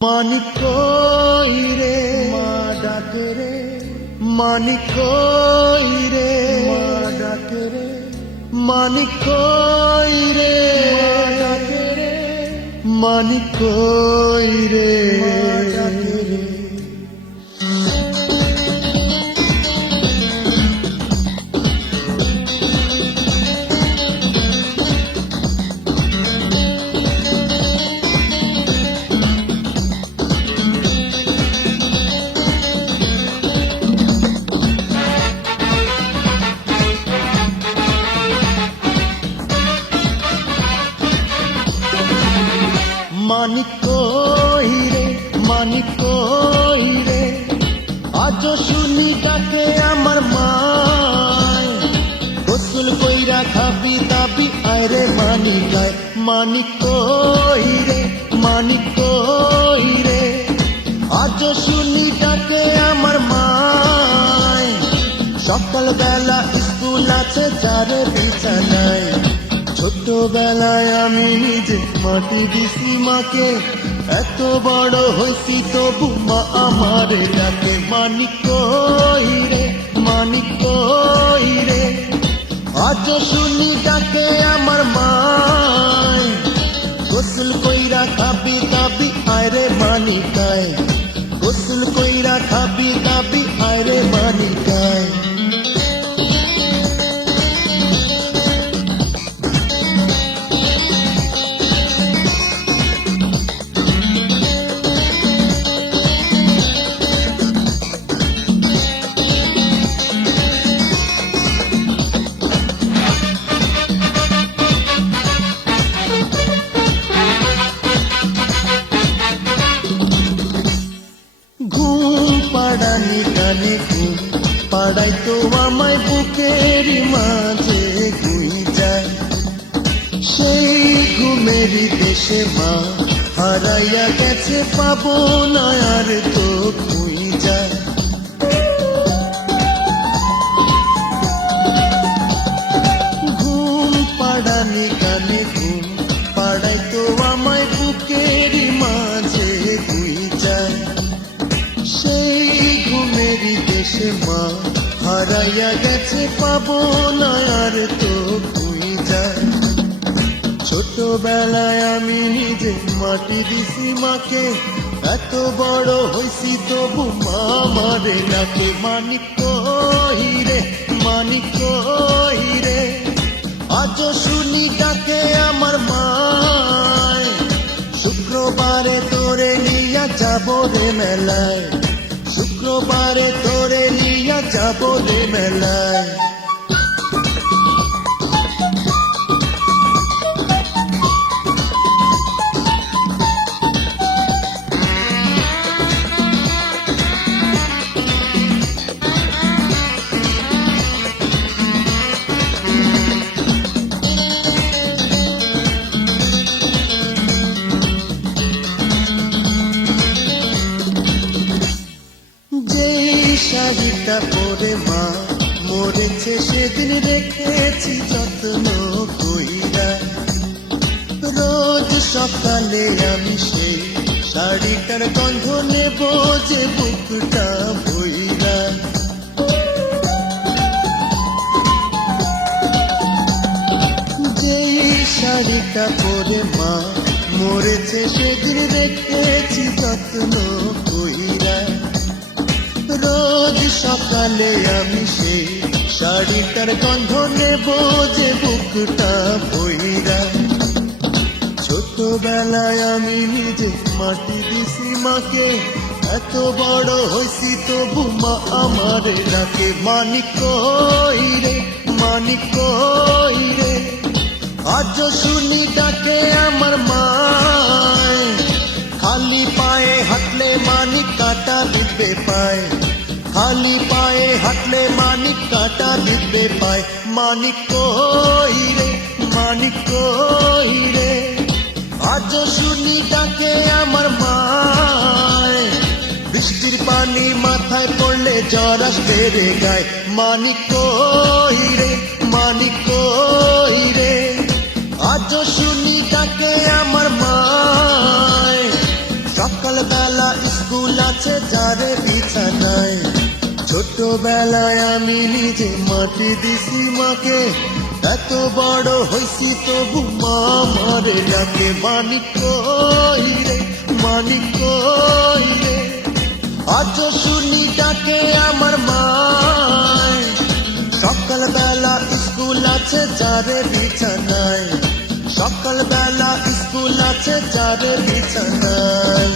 মানিক কই রে মা ডাকে রে, মানিক কই রে মা ডাকে রে, মানিক কই রে মা ডাকে রে, মানিক কই রে মা ডাকে রে। মানিক কই রে, মানিক কই রে, আজ শুনি ডাকে আমার মায়, গোসল কইরা খাবি দাবি আয় রে মানিক আয়। মানিক কই রে, মানিক কই রে, আজ শুনি ডাকে আমার মায়, সকাল বেলা স্কুল আছে যারে বিছানায়। ছোটবেলায় আমি নিজে মাটি দিছি মাকে, এত বড় হইছি তবু মা আমারে ডাকে। মানিক কই রে, মানিক কই রে, আজ শুনি ডাকে আমার মায়, গোসল কইরা খাবি দাবি আয় রে মানিক আয়, গোসল কইরা খাবি দাবি আয় রে মানিক আয়। পাড়ানি গানে ঘুম পাড়াই তো আমায় বুকের মাঝে ঘুই যায়, সেই ঘুমেরই দেশে মা হারাইয়া গেছে পাবো না আর তো ঘুই যায়। ঘুম পাড়ানি গানে ঘুম পাড়াই তো আমায় বুকের মাঝে ঘুই যায়, সেই ঘুমেরই দেশে মা হারাইয়া গেছে পাবো না আর তো ঘুই যায়। ছোটবেলায় আমি নিজে মাটি দিছি মাকে, এত বড় হইছি তবু মা আমারে ডাকে। মানিক কই রে, মানিক কই রে, আজ শুনি ডাকে আমার মায়, শুক্রবারে তোরে নিয়া যাবো রে মেলায়, শুক্রবারে তোরে নিয়া যাবো রে মেলায়। শাড়িটা পরে মা মরেছে সেদিন রেখেছি যত্ন কইরা, রোজ সকালে আমি সেই শাড়িটার গন্ধ নেব যে বুকটা ভইরা। যেই শাড়িটা পরে মা মরেছে সেদিন রেখেছি যত্ন কইরা, রোজ সকালে আমি সেই শাড়িটার গন্ধ নেব যে বুকটা ভইরা। ছোটবেলায় আমি নিজে মাটি দিছি মাকে, এত বড় হইছি তবু মা আমারে ডাকে। মানিক কই রে, মানিক কই রে, আজ শুনি ডাকে আমার মায়, খালি পায়ে হাঁটলে মানিক কাটা দিতে পায়, খালি পায়ে হাঁটলে মানিক কাটা দিতে পায়। মানিক কই রে, মানিক কই রে, আজ শুনি ডাকে আমার মায়, বৃষ্টির পানি মাথায় পড়লে জ্বর আসবে রে গায়। মানিক কই রে, মানিক কই রে, আজ শুনি ডাকে আমার মায়, সকাল সকালবেলা স্কুল আছে যারে বিছানায়, ছোটবেলায় আমি নিজে মাটি দিছি মাকে, এত বড় হইছি তবু মা আমারে ডাকে। মানিক কই রে, মানিক কই রে, আজ শুনি ডাকে আমার মায়। সকালবেলা স্কুল আছে যারে বিছানায়, সকালবেলা স্কুল আছে যারে বিছানায়।